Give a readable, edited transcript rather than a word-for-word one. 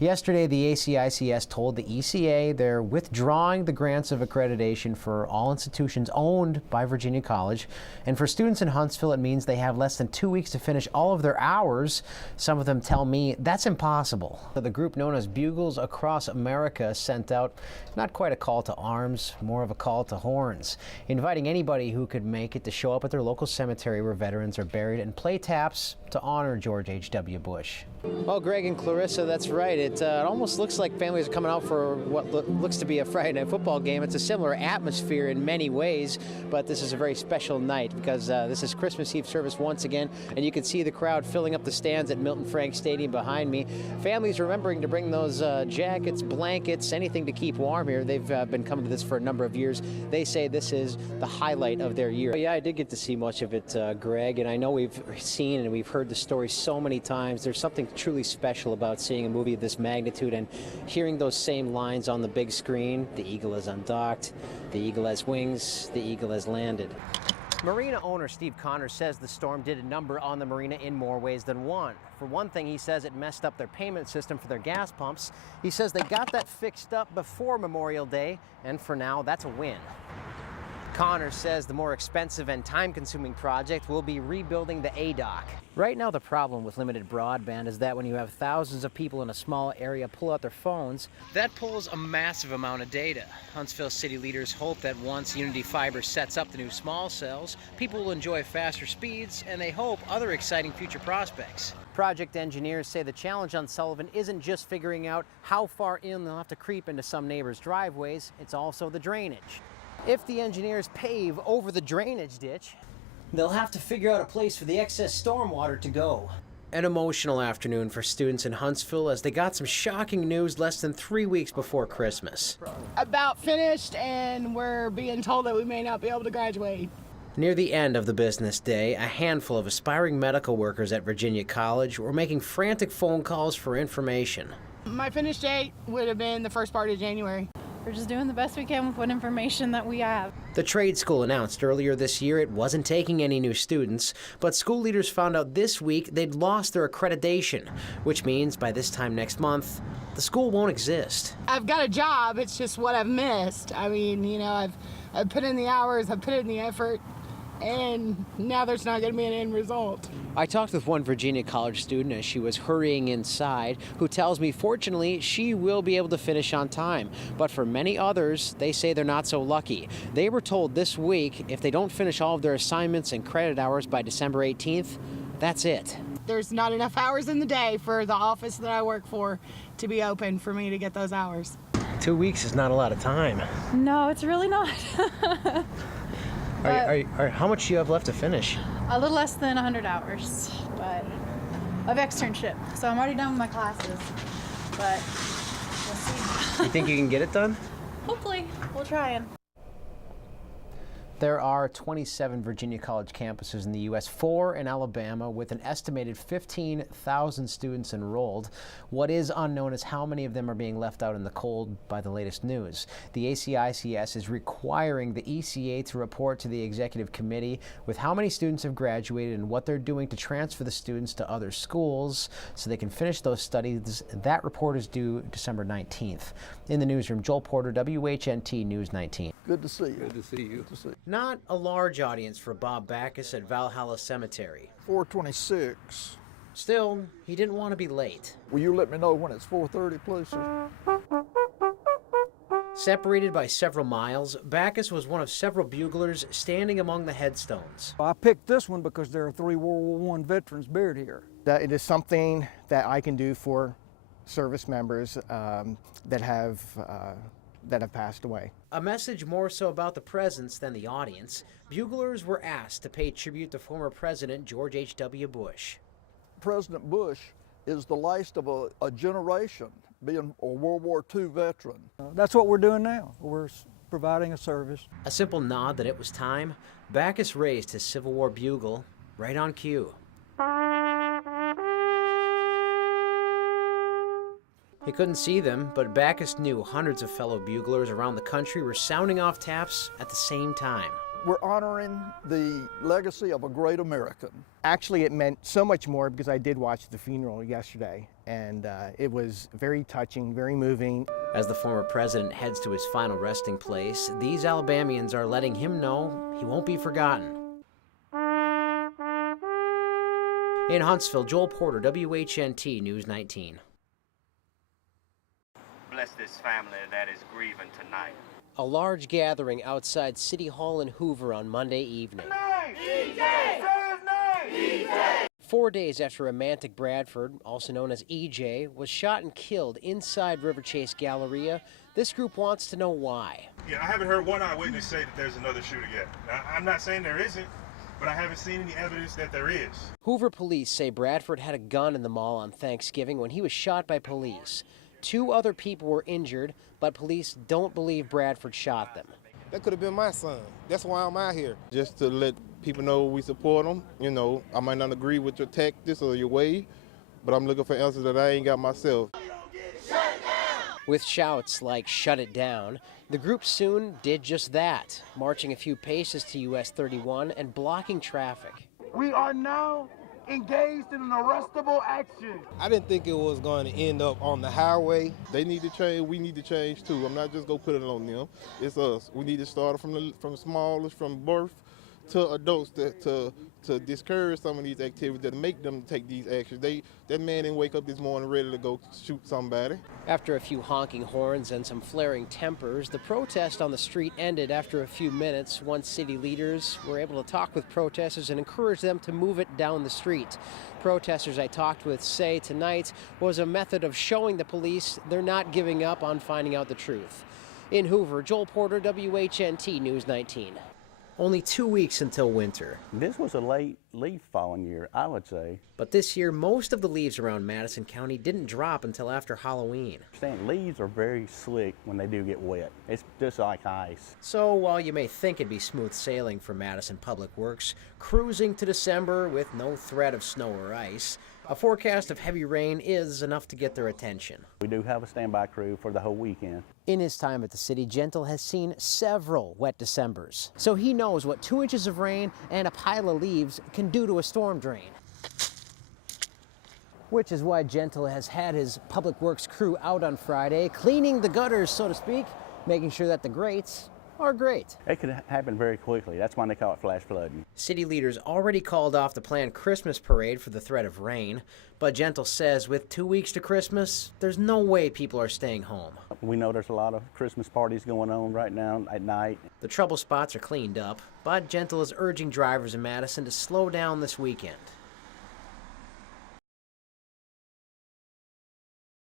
Yesterday, the ACICS told the ECA they're withdrawing the grants of accreditation for all institutions owned by Virginia College. And for students in Huntsville, it means they have less than 2 weeks to finish all of their hours. Some of them tell me that's impossible. The group known as Bugles Across America sent out not quite a call to arms, more of a call to horns, inviting anybody who could make it to show up at their local cemetery where veterans are buried and play taps to honor George H.W. Bush. Oh, Greg and Clarissa, that's right. It almost looks like families are coming out for what looks to be a Friday night football game. It's a similar atmosphere in many ways, but this is a very special night because this is Christmas Eve service once again, and you can see the crowd filling up the stands at Milton Frank Stadium behind me. Families remembering to bring those jackets, blankets, anything to keep warm here. They've been coming to this for a number of years. They say this is the highlight of their year. But yeah, I did get to see much of it, Greg, and I know we've seen and we've heard the story so many times. There's something truly special about seeing a movie of this magnitude and hearing those same lines on the big screen. The eagle has undocked, the eagle has wings, the eagle has landed. Marina owner Steve Connors says the storm did a number on the marina in more ways than one. For one thing, he says it messed up their payment system for their gas pumps. He says they got that fixed up before Memorial Day, and for now, that's a win. Connors says the more expensive and time-consuming project will be rebuilding the A-dock. Right now, the problem with limited broadband is that when you have thousands of people in a small area pull out their phones, that pulls a massive amount of data. Huntsville city leaders hope that once Unity Fiber sets up the new small cells, people will enjoy faster speeds, and they hope other exciting future prospects. Project engineers say the challenge on Sullivan isn't just figuring out how far in they'll have to creep into some neighbors' driveways, it's also the drainage. If the engineers pave over the drainage ditch, they'll have to figure out a place for the excess stormwater to go. An emotional afternoon for students in Huntsville as they got some shocking news less than 3 weeks before Christmas. About finished, and we're being told that we may not be able to graduate. Near the end of the business day, a handful of aspiring medical workers at Virginia College were making frantic phone calls for information. My finish date would have been the first part of January. We're just doing the best we can with what information that we have. The trade school announced earlier this year it wasn't taking any new students, but school leaders found out this week they'd lost their accreditation, which means by this time next month, the school won't exist. I've got a job, it's just what I've missed. I mean, you know, I've put in the hours, I've put in the effort, and now there's not going to be an end result. I talked with one Virginia College student as she was hurrying inside, who tells me fortunately she will be able to finish on time. But for many others, they say they're not so lucky. They were told this week if they don't finish all of their assignments and credit hours by December 18th, that's it. There's not enough hours in the day for the office that I work for to be open for me to get those hours. 2 weeks is not a lot of time. No, it's really not. How much do you have left to finish? A little less than 100 hours, but of externship. So I'm already done with my classes, but we'll see. You think you can get it done? Hopefully, we'll try and. There are 27 Virginia College campuses in the U.S., 4 in Alabama, with an estimated 15,000 students enrolled. What is unknown is how many of them are being left out in the cold by the latest news. The ACICS is requiring the ECA to report to the executive committee with how many students have graduated and what they're doing to transfer the students to other schools so they can finish those studies. That report is due December 19th. In the newsroom, Joel Porter, WHNT News 19. Good to see you. Good to see you. Good to see you. Not a large audience for Bob Backus at Valhalla Cemetery. 4:26. Still, he didn't want to be late. Will you let me know when it's 4:30, please, sir? Separated by several miles, Backus was one of several buglers standing among the headstones. I picked this one because there are 3 World War I veterans buried here. That it is something that I can do for service members that have passed away. A message more so about the presence than the audience. Buglers were asked to pay tribute to former President George H.W. Bush. President Bush is the last of a generation, being a World War II veteran. That's what we're doing now. We're providing a service. A simple nod that it was time, Backus raised his Civil War bugle right on cue. He couldn't see them, but Backus knew hundreds of fellow buglers around the country were sounding off taps at the same time. we're honoring the legacy of a great American. Actually, it meant so much more because I did watch the funeral yesterday, and it was very touching, very moving. As the former president heads to his final resting place, these Alabamians are letting him know he won't be forgotten. In Huntsville, Joel Porter, WHNT News 19. Bless this family that is grieving tonight. A large gathering outside City Hall in Hoover on Monday evening. 4 days after Romantic Bradford, also known as EJ, was shot and killed inside River Chase Galleria, this group wants to know why. Yeah, I haven't heard one eyewitness say that there's another shooter yet. Now, I'm not saying there isn't, but I haven't seen any evidence that there is. Hoover police say Bradford had a gun in the mall on Thanksgiving when he was shot by police. 2 other people were injured, but police don't believe Bradford shot them. That could have been my son. That's why I'm out here. Just to let people know we support them. You know, I might not agree with your tactics or your way, but I'm looking for answers that I ain't got myself. With shouts like "shut it down," the group soon did just that, marching a few paces to US 31 and blocking traffic. We are now engaged in an arrestable action. I didn't think it was going to end up on the highway. They need to change. We need to change too. I'm not just gonna put it on them. It's us. We need to start from the smallest, from birth to adults, to discourage some of these activities that make them take these actions. That man didn't wake up this morning ready to go shoot somebody. After a few honking horns and some flaring tempers, the protest on the street ended after a few minutes once city leaders were able to talk with protesters and encourage them to move it down the street. Protesters I talked with say tonight was a method of showing the police they're not giving up on finding out the truth. In Hoover, Joel Porter, WHNT News 19. Only 2 weeks until winter. This was a late leaf falling year, I would say. But this year, most of the leaves around Madison County didn't drop until after Halloween. Leaves are very slick when they do get wet. It's just like ice. So while you may think it'd be smooth sailing for Madison Public Works, cruising to December with no threat of snow or ice, a forecast of heavy rain is enough to get their attention. We do have a standby crew for the whole weekend. In his time at the city, Gentle has seen several wet Decembers, so he knows what 2 inches of rain and a pile of leaves can do to a storm drain. Which is why Gentle has had his Public Works crew out on Friday, cleaning the gutters, so to speak, making sure that the grates are great. It could happen very quickly. That's why they call it flash flooding. City leaders already called off the planned Christmas parade for the threat of rain, but Gentle says with 2 weeks to Christmas, there's no way people are staying home. We know there's a lot of Christmas parties going on right now at night. The trouble spots are cleaned up, but Gentle is urging drivers in Madison to slow down this weekend.